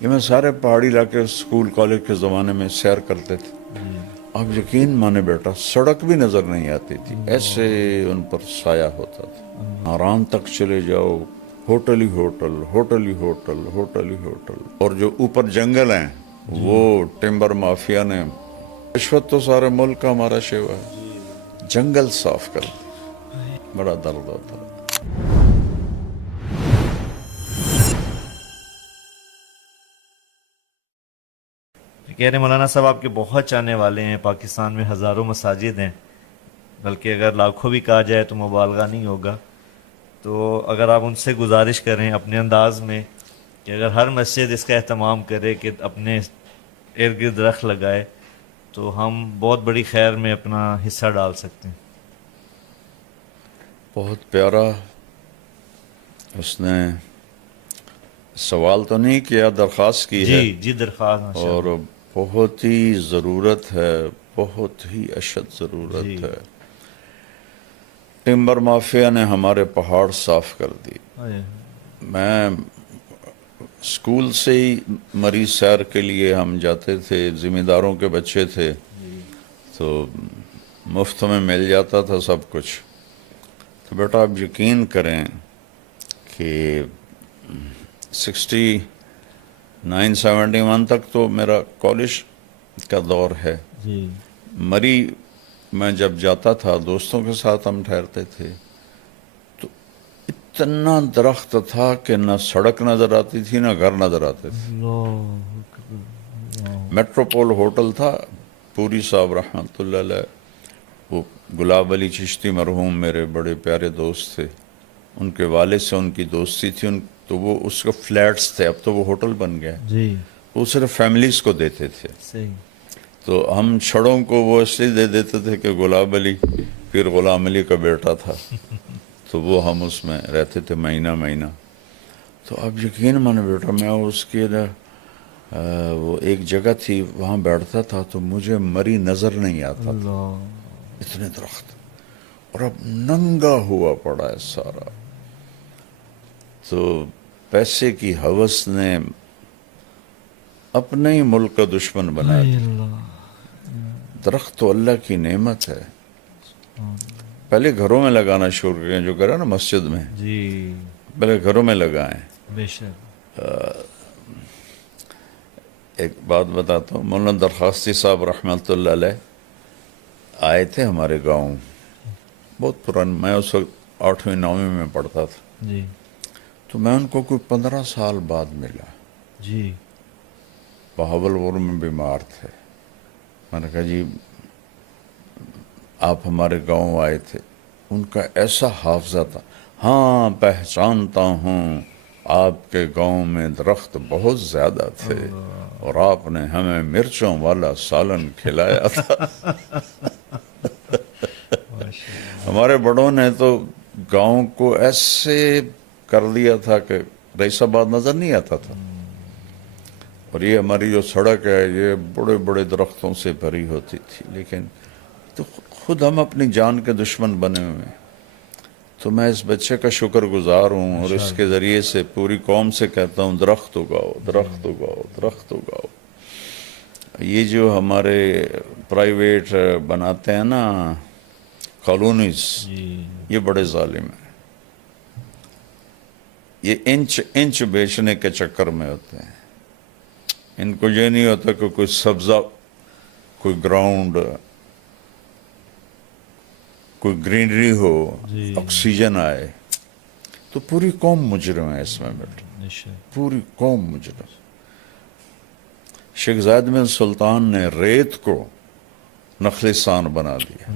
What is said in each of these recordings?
یہ میں سارے پہاڑی علاقے اسکول کالج کے زمانے میں سیر کرتے تھے. اب یقین مانے بیٹا سڑک بھی نظر نہیں آتی تھی، ایسے ان پر سایہ ہوتا تھا. آرام تک چلے جاؤ، ہوٹل ہی ہوٹل، ہوٹل ہی ہوٹل، ہوٹل ہی ہوٹل. اور جو اوپر جنگل ہیں وہ ٹمبر مافیا نے رشوت تو سارے ملک کا ہمارا شیوا ہے، جنگل صاف کر دی. بڑا درد ہوتا ہے. کہہ رہے مولانا صاحب آپ کے بہت چاہنے والے ہیں، پاکستان میں ہزاروں مساجد ہیں، بلکہ اگر لاکھوں بھی کہا جائے تو مبالغہ نہیں ہوگا. تو اگر آپ ان سے گزارش کریں اپنے انداز میں کہ اگر ہر مسجد اس کا اہتمام کرے کہ اپنے ارد گرد درخت لگائے تو ہم بہت بڑی خیر میں اپنا حصہ ڈال سکتے ہیں. بہت پیارا. اس نے سوال تو نہیں کیا، درخواست کی ہے، جی درخواست ماشاء اور اللہ. بہت ہی ضرورت ہے، بہت ہی اشد ضرورت جی ہے. ٹمبر مافیا نے ہمارے پہاڑ صاف کر دی. میں اسکول سے ہی مری سیر کے لیے ہم جاتے تھے، ذمہ داروں کے بچے تھے تو مفت میں مل جاتا تھا سب کچھ. تو بیٹا آپ یقین کریں کہ 69-71 تک تو میرا کالج کا دور ہے. مری میں جب جاتا تھا دوستوں کے ساتھ ہم ٹھہرتے تھے تو اتنا درخت تھا کہ نہ سڑک نظر آتی تھی نہ گھر نظر آتے تھے. میٹروپول ہوٹل تھا، پوری صاحب رحمۃ اللہ علیہ، وہ گلاب علی چشتی مرحوم میرے بڑے پیارے دوست تھے، ان کے والد سے ان کی دوستی تھی. تو وہ اس کا فلیٹس تھے، اب تو وہ ہوٹل بن گئے. وہ صرف فیملیز کو دیتے تھے. تو ہم چھڑوں کو وہ اس لیے دے دیتے تھے کہ گلاب علی پھر غلام علی کا بیٹا تھا، تو وہ ہم اس میں رہتے تھے مہینہ مہینہ. تو اب یقین مانے بیٹا میں اس کے وہ ایک جگہ تھی وہاں بیٹھتا تھا تو مجھے مری نظر نہیں آتا تھا، اتنے درخت. اور اب ننگا ہوا پڑا ہے سارا. تو پیسے کی ہوس نے اپنے ہی ملک کا دشمن بنا دیا. درخت تو اللہ کی نعمت ہے. پہلے گھروں میں لگانا شروع کریں، جو کرا نا مسجد میں، پہلے گھروں میں لگائیں. بے شک. ایک بات بتاتا ہوں، مولانا درخواستی صاحب رحمۃ اللہ علیہ آئے تھے ہمارے گاؤں، بہت پرانے، میں اس وقت 8ویں 9ویں میں پڑھتا تھا. تو میں ان کو کوئی 15 سال بعد ملا. بہاولپور میں بیمار تھے. میں نے کہا جی آپ ہمارے گاؤں آئے تھے. ان کا ایسا حافظہ تھا، ہاں پہچانتا ہوں آپ کے گاؤں میں درخت بہت زیادہ تھے اور آپ نے ہمیں مرچوں والا سالن کھلایا تھا. ہمارے بڑوں نے تو گاؤں کو ایسے کر دیا تھا کہ رئیس آباد نظر نہیں آتا تھا. اور یہ ہماری جو سڑک ہے یہ بڑے بڑے درختوں سے بھری ہوتی تھی. لیکن تو خود ہم اپنی جان کے دشمن بنے ہوئے ہیں. تو میں اس بچے کا شکر گزار ہوں اور اس کے ذریعے سے پوری قوم سے کہتا ہوں درخت اگاؤ، درخت اگاؤ، درخت اگاؤ. یہ جو ہمارے پرائیویٹ بناتے ہیں نا کالونیز، یہ بڑے ظالم ہیں. یہ انچ بیچنے کے چکر میں ہوتے ہیں. ان کو یہ نہیں ہوتا کہ کوئی سبزہ، کوئی گراؤنڈ، کوئی گرینری ہو، آکسیجن آئے. تو پوری قوم مجرم ہے اس میں بیٹا، پوری قوم مجرم. شیخ زاید بن سلطان نے ریت کو نخلستان بنا دیا.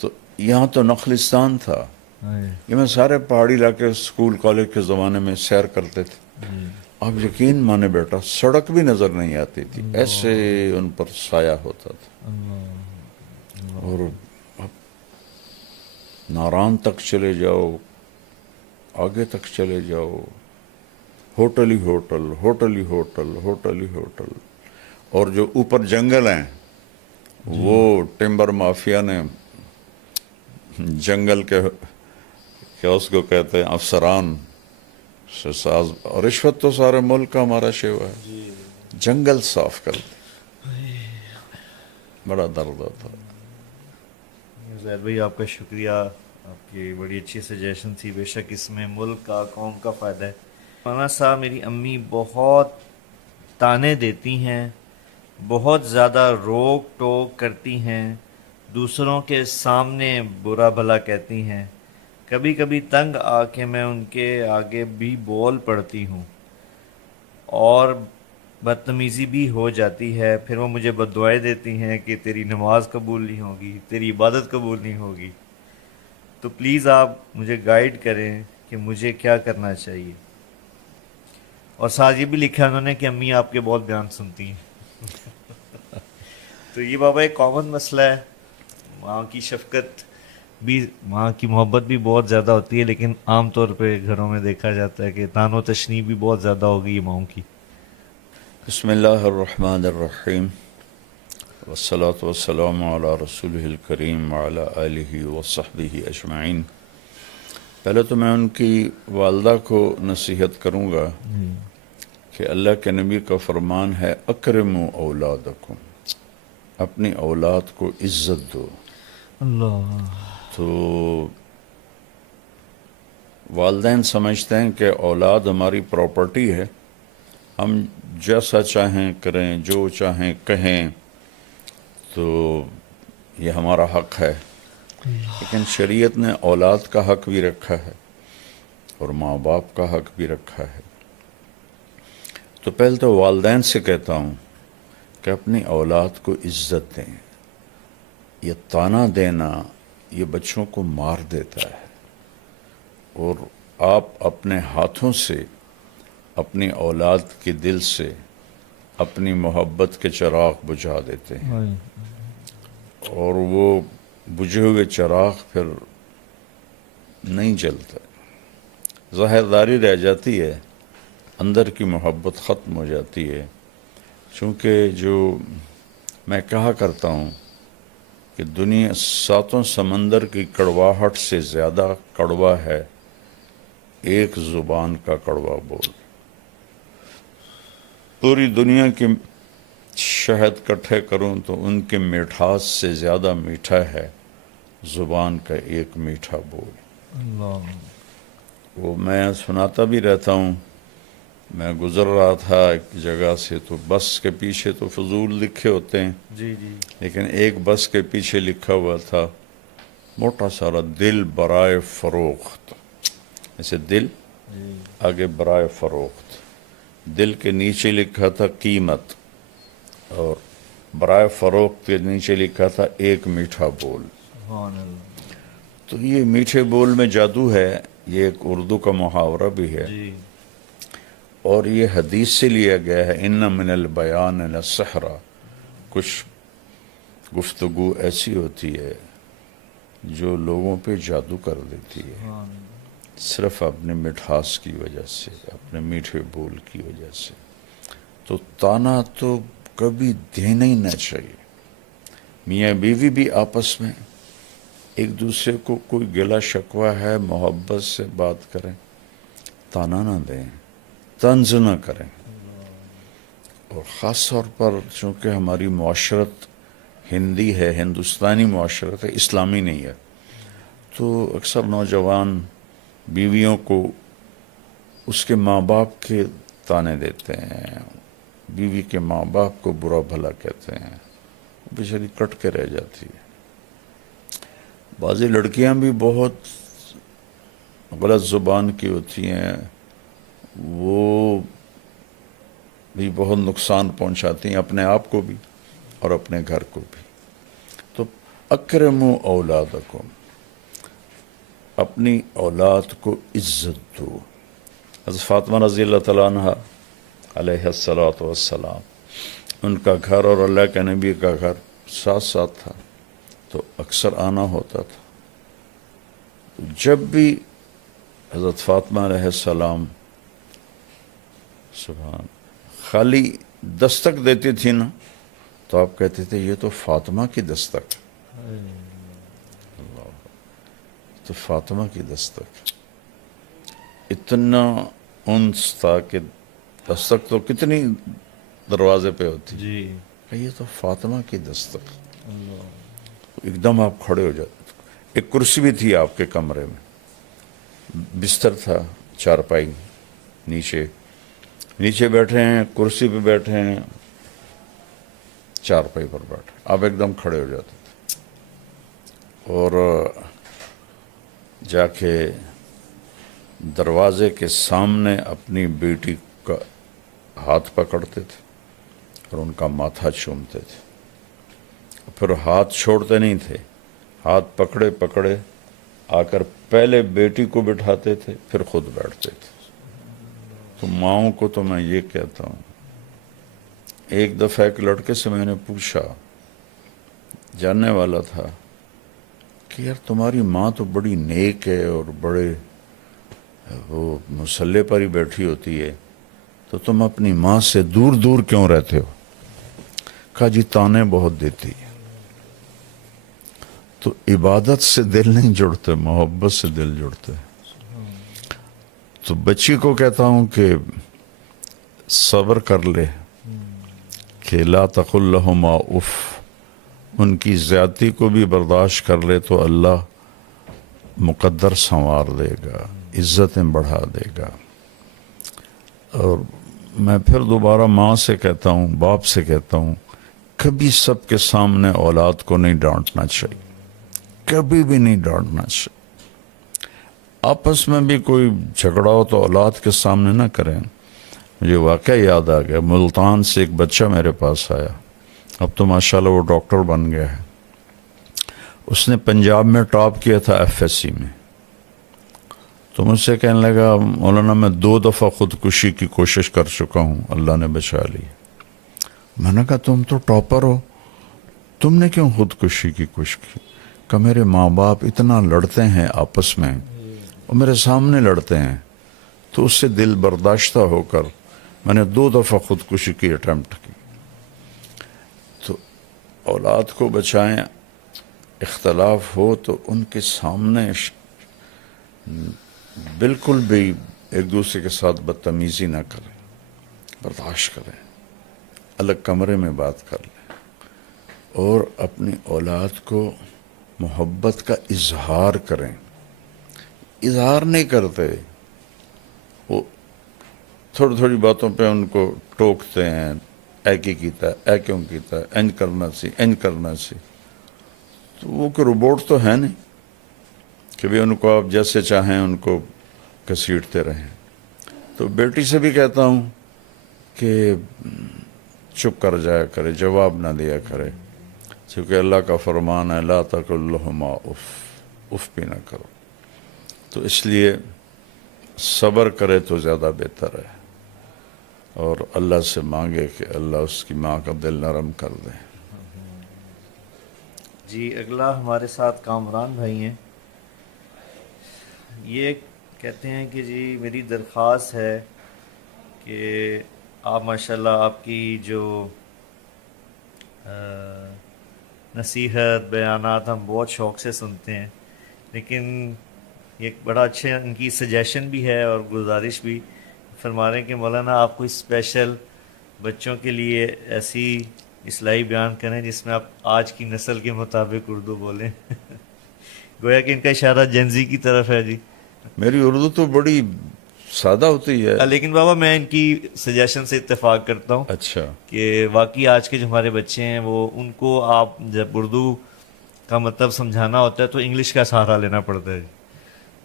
تو یہاں تو نخلستان تھا. یہ میں سارے پہاڑی علاقے اسکول کالج کے زمانے میں سیر کرتے تھے. آپ یقین مانے بیٹا سڑک بھی نظر نہیں آتی تھی، ایسے ان پر سایہ ہوتا تھا. اور ناران تک چلے جاؤ، آگے تک چلے جاؤ، ہوٹل ہی ہوٹل، ہوٹل ہی ہوٹل، ہوٹل ہی ہوٹل. اور جو اوپر جنگل ہیں وہ ٹمبر مافیا نے جنگل کے کیا اس کو کہتے ہیں افسران، اور رشوت تو سارے ملک کا ہمارا شیوا ہے، جنگل صاف کر دے، بڑا درد ہوتا ہے۔ زید بھائی آپ کا شکریہ، آپ کی بڑی اچھی سجیشن تھی، بے شک اس میں ملک کا قوم کا فائدہ ہے۔ مولانا صاحب میری امی بہت تانے دیتی ہیں، بہت زیادہ روک ٹوک کرتی ہیں، دوسروں کے سامنے برا بھلا کہتی ہیں، کبھی کبھی تنگ آ کے میں ان کے آگے بھی بول پڑتی ہوں اور بدتمیزی بھی ہو جاتی ہے، پھر وہ مجھے بد دعائیں دیتی ہیں کہ تیری نماز قبول نہیں ہوگی، تیری عبادت قبول نہیں ہوگی۔ تو پلیز آپ مجھے گائیڈ کریں کہ مجھے کیا کرنا چاہیے۔ اور ساتھ یہ بھی لکھا انہوں نے کہ امی آپ کے بہت بیان سنتی ہیں۔ تو یہ بابا ایک کامن مسئلہ ہے، ماں کی شفقت بھی، ماں کی محبت بھی بہت زیادہ ہوتی ہے، لیکن عام طور پہ گھروں میں دیکھا جاتا ہے کہ تان و تشنیع بھی بہت زیادہ ہوگی ماؤں کی۔ بسم اللہ الرحمن الرحیم، والصلاة والسلام علی رسولہ الکریم وعلی آلہ وصحبہ اجمعین۔ پہلے تو میں ان کی والدہ کو نصیحت کروں گا کہ اللہ کے نبی کا فرمان ہے اکرموا اولادکم، اپنی اولاد کو عزت دو۔ اللہ تو والدین سمجھتے ہیں کہ اولاد ہماری پراپرٹی ہے، ہم جیسا چاہیں کریں، جو چاہیں کہیں، تو یہ ہمارا حق ہے۔ لیکن شریعت نے اولاد کا حق بھی رکھا ہے اور ماں باپ کا حق بھی رکھا ہے۔ تو پہلے تو والدین سے کہتا ہوں کہ اپنی اولاد کو عزت دیں۔ یہ طعنہ دینا یہ بچوں کو مار دیتا ہے، اور آپ اپنے ہاتھوں سے اپنی اولاد کے دل سے اپنی محبت کے چراغ بجھا دیتے ہیں، اور وہ بجھے ہوئے چراغ پھر نہیں جلتا، ظاہرداری رہ جاتی ہے، اندر کی محبت ختم ہو جاتی ہے۔ چونکہ جو میں کہا کرتا ہوں کہ دنیا ساتوں سمندر کی کڑواہٹ سے زیادہ کڑوا ہے ایک زبان کا کڑوا بول۔ پوری دنیا کی شہد کٹھے کروں تو ان کے مٹھاس سے زیادہ میٹھا ہے زبان کا ایک میٹھا بول۔ اللہ وہ میں سناتا بھی رہتا ہوں۔ میں گزر رہا تھا ایک جگہ سے، تو بس کے پیچھے تو فضول لکھے ہوتے ہیں، جی جی لیکن ایک بس کے پیچھے لکھا ہوا تھا موٹا سارا دل برائے فروخت، ایسے دل آگے برائے فروخت، دل کے نیچے لکھا تھا قیمت، اور برائے فروخت کے نیچے لکھا تھا ایک میٹھا بول۔ سبحان اللہ۔ تو یہ میٹھے بول میں جادو ہے، یہ ایک اردو کا محاورہ بھی ہے، جی اور یہ حدیث سے لیا گیا ہے، ان من البیان لسحرا۔ کچھ گفتگو ایسی ہوتی ہے جو لوگوں پہ جادو کر دیتی ہے، صرف اپنے مٹھاس کی وجہ سے، اپنے میٹھے بول کی وجہ سے۔ تو طعنہ تو کبھی دینا ہی نہ چاہیے۔ میاں بیوی بھی آپس میں ایک دوسرے کو کوئی گلہ شکوہ ہے محبت سے بات کریں، طعنہ نہ دیں، طنز نہ کریں۔ اور خاص طور پر چونکہ ہماری معاشرت ہندی ہے، ہندوستانی معاشرت ہے، اسلامی نہیں ہے، تو اکثر نوجوان بیویوں کو اس کے ماں باپ کے طعنے دیتے ہیں، بیوی کے ماں باپ کو برا بھلا کہتے ہیں، وہ بیچاری کٹ کے رہ جاتی ہے۔ بعضی لڑکیاں بھی بہت غلط زبان کی ہوتی ہیں، وہ بھی بہت نقصان پہنچاتی ہیں اپنے آپ کو بھی اور اپنے گھر کو بھی۔ تو اکرموا اولادکم، اپنی اولاد کو عزت دو۔ حضرت فاطمہ رضی اللہ تعالیٰ عنہ علیہ السلام، ان کا گھر اور اللہ کے نبی کا گھر ساتھ ساتھ تھا، تو اکثر آنا ہوتا تھا۔ جب بھی حضرت فاطمہ علیہ السلام سبحان خالی دستک دیتی تھی نا، تو آپ کہتے تھے یہ تو فاطمہ کی دستک، تو فاطمہ کی دستک۔ اتنا انس تھا کہ دستک تو کتنی دروازے پہ ہوتی، جی یہ تو فاطمہ کی دستک. ایک دم آپ کھڑے ہو جاتے. ایک کرسی بھی تھی آپ کے کمرے میں، بستر تھا، چارپائی، نیچے بیٹھے ہیں، کرسی پہ بیٹھے ہیں، چارپائی پر بیٹھے، آپ ایک دم کھڑے ہو جاتے تھے اور جا کے دروازے کے سامنے اپنی بیٹی کا ہاتھ پکڑتے تھے اور ان کا ماتھا چومتے تھے. پھر ہاتھ چھوڑتے نہیں تھے، ہاتھ پکڑے پکڑے آ کر پہلے بیٹی کو بٹھاتے تھے، پھر خود بیٹھتے تھے. تو ماؤں کو تو میں یہ کہتا ہوں، ایک دفعہ ایک لڑکے سے میں نے پوچھا، جاننے والا تھا، کہ یار تمہاری ماں تو بڑی نیک ہے اور بڑے وہ مصلے پر ہی بیٹھی ہوتی ہے، تو تم اپنی ماں سے دور دور کیوں رہتے ہو؟ کہا جی تانے بہت دیتی ہے. تو عبادت سے دل نہیں جڑتے، محبت سے دل جڑتے. تو بچی کو کہتا ہوں کہ صبر کر لے، کہ لا تقل لہما اف، ان کی زیادتی کو بھی برداشت کر لے تو اللہ مقدر سنوار دے گا، عزتیں بڑھا دے گا. اور میں پھر دوبارہ ماں سے کہتا ہوں، باپ سے کہتا ہوں، کبھی سب کے سامنے اولاد کو نہیں ڈانٹنا چاہیے، کبھی بھی نہیں ڈانٹنا چاہیے. آپس میں بھی کوئی جھگڑا ہو تو اولاد کے سامنے نہ کریں. مجھے واقعہ یاد آ گیا، ملتان سے ایک بچہ میرے پاس آیا، اب تو ماشاءاللہ وہ ڈاکٹر بن گیا ہے. اس نے پنجاب میں ٹاپ کیا تھا FSC میں. تو مجھ سے کہنے لگا، مولانا میں 2 دفعہ خودکشی کی کوشش کر چکا ہوں، اللہ نے بچا لی. میں نے کہا تم تو ٹاپر ہو، تم نے کیوں خودکشی کی کوشش کی؟ کہ میرے ماں باپ اتنا لڑتے ہیں آپس میں اور میرے سامنے لڑتے ہیں، تو اس سے دل برداشتہ ہو کر میں نے 2 دفعہ خودکشی کی اٹیمپٹ کی. تو اولاد کو بچائیں، اختلاف ہو تو ان کے سامنے بالکل بھی ایک دوسرے کے ساتھ بدتمیزی نہ کریں، برداشت کریں، الگ کمرے میں بات کر لیں، اور اپنی اولاد کو محبت کا اظہار کریں. اظہار نہیں کرتے، وہ تھوڑی تھوڑی باتوں پہ ان کو ٹوکتے ہیں، اے کی کیتا ہے، اے کیوں کیتا ہے، انج کرنا سی، انج کرنا سی. تو وہ کہ روبوٹ تو ہے نہیں کہ بھی ان کو آپ جیسے چاہیں ان کو گھسیٹتے رہیں. تو بیٹی سے بھی کہتا ہوں کہ چپ کر جایا کرے، جواب نہ دیا کرے، کیونکہ اللہ کا فرمان ہے لا تقل لہما اف، اف بھی نہ کرو. تو اس لیے صبر کرے تو زیادہ بہتر ہے، اور اللہ سے مانگے کہ اللہ اس کی ماں کا دل نرم کر دے. جی اگلا ہمارے ساتھ کامران بھائی ہیں. یہ کہتے ہیں کہ جی میری درخواست ہے کہ آپ ماشاءاللہ آپ کی جو نصیحت بیانات ہم بہت شوق سے سنتے ہیں، لیکن ایک بڑا اچھا ان کی سجیشن بھی ہے اور گزارش بھی فرما رہے ہیں کہ مولانا آپ کوئی اسپیشل بچوں کے لیے ایسی اصلاحی بیان کریں جس میں آپ آج کی نسل کے مطابق اردو بولیں. گویا کہ ان کا اشارہ جنزی کی طرف ہے. جی میری اردو تو بڑی سادہ ہوتی ہے. لیکن بابا میں ان کی سجیشن سے اتفاق کرتا ہوں اچھا، کہ واقعی آج کے جو ہمارے بچے ہیں وہ ان کو آپ جب اردو کا مطلب سمجھانا ہوتا ہے تو انگلش کا سہارا لینا پڑتا ہے.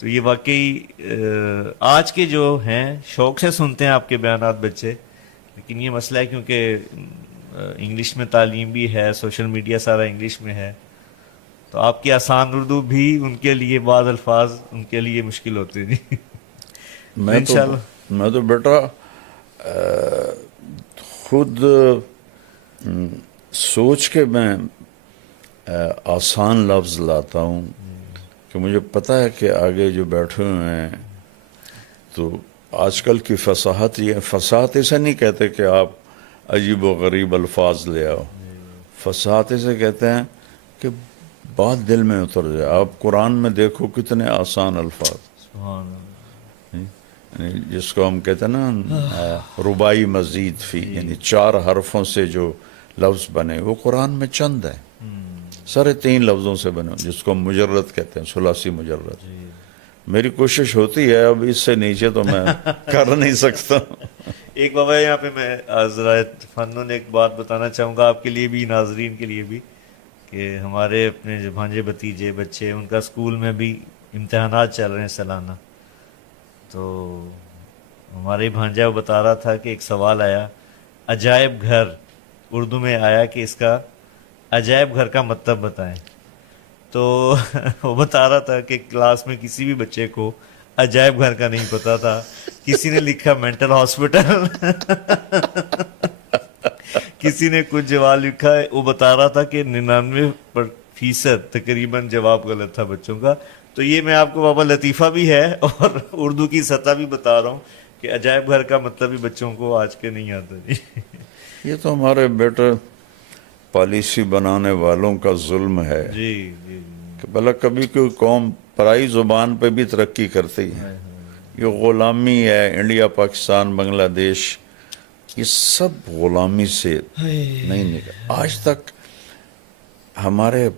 تو یہ واقعی آج کے جو ہیں شوق سے سنتے ہیں آپ کے بیانات بچے، لیکن یہ مسئلہ ہے کیونکہ انگلش میں تعلیم بھی ہے، سوشل میڈیا سارا انگلش میں ہے، تو آپ کی آسان اردو بھی ان کے لیے بعض الفاظ ان کے لیے مشکل ہوتے ہیں. میں تو بیٹا خود سوچ کے میں آسان لفظ لاتا ہوں کہ مجھے پتہ ہے کہ آگے جو بیٹھے ہوئے ہیں تو آج کل کی فصاحت، یہ فصاحت اسے نہیں کہتے کہ آپ عجیب و غریب الفاظ لے آؤ، فصاحت اسے کہتے ہیں کہ بات دل میں اتر جائے. آپ قرآن میں دیکھو کتنے آسان الفاظ، سبحان اللہ. یعنی جس کو ہم کہتے ہیں نا ربائی مزید فی، یعنی 4 حرفوں سے جو لفظ بنے وہ قرآن میں چند ہیں، سارے 3 لفظوں سے بنے، جس کو ہم مجرد کہتے ہیں، ثلاثی مجرد۔ میری کوشش ہوتی ہے، اب اس سے نیچے تو میں کر نہیں سکتا۔ ایک بابا یہاں پہ میں ذرا فنون ایک بات بتانا چاہوں گا آپ کے لیے بھی، ناظرین کے لیے بھی، کہ ہمارے اپنے جو بھانجے بھتیجے بچے، ان کا اسکول میں بھی امتحانات چل رہے ہیں سالانہ، تو ہمارے بھانجا وہ بتا رہا تھا کہ ایک سوال آیا، عجائب گھر اردو میں آیا کہ اس کا عجائب گھر کا مطلب بتائیں، تو وہ بتا رہا تھا کہ کلاس میں کسی بھی بچے کو عجائب گھر کا نہیں پتا تھا، کسی نے لکھا مینٹل ہاسپٹل، کسی نے کچھ جواب لکھا ہے، وہ بتا رہا تھا کہ 99% تقریباً جواب غلط تھا بچوں کا۔ تو یہ میں آپ کو بابا لطیفہ بھی ہے اور اردو کی سطح بھی بتا رہا ہوں کہ عجائب گھر کا مطلب بھی بچوں کو آج کے نہیں آتا جی۔ یہ تو ہمارے بیٹے پالیسی بنانے والوں کا ظلم ہے جی جی کہ بھلا کبھی کوئی قوم پرائی زبان پہ بھی ترقی کرتی ہے؟ یہ غلامی ہے، انڈیا، پاکستان، بنگلہ دیش، یہ سب غلامی سے نہیں نکلا۔ آج تک ہمارے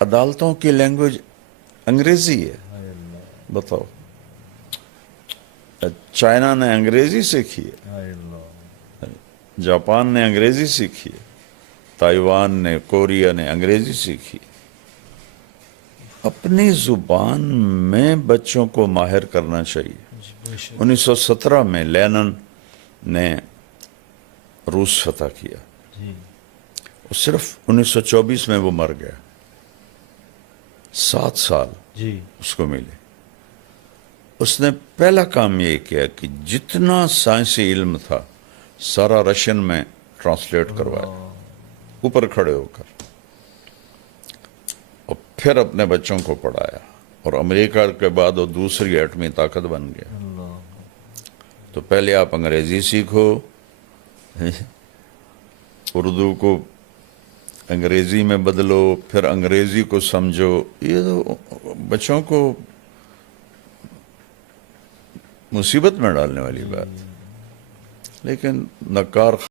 عدالتوں کی لینگویج انگریزی ہے، بتاؤ۔ چائنا نے انگریزی سیکھی ہے، جاپان نے انگریزی سیکھی ہے، تائیوان نے، کوریا نے انگریزی سیکھی ہے۔ اپنی زبان میں بچوں کو ماہر کرنا چاہیے۔ 1917 میں لینن نے روس فتح کیا، صرف 1924 میں وہ مر گیا، 7 سال جی اس کو ملے۔ اس نے پہلا کام یہ کیا کہ جتنا سائنسی علم تھا سارا رشین میں ٹرانسلیٹ کروایا، اوپر کھڑے ہو کر، اور پھر اپنے بچوں کو پڑھایا، اور امریکہ کے بعد وہ دوسری ایٹمی طاقت بن گیا۔ تو پہلے آپ انگریزی سیکھو، اردو کو انگریزی میں بدلو، پھر انگریزی کو سمجھو۔ یہ تو بچوں کو مصیبت میں ڈالنے والی بات، لیکن نکار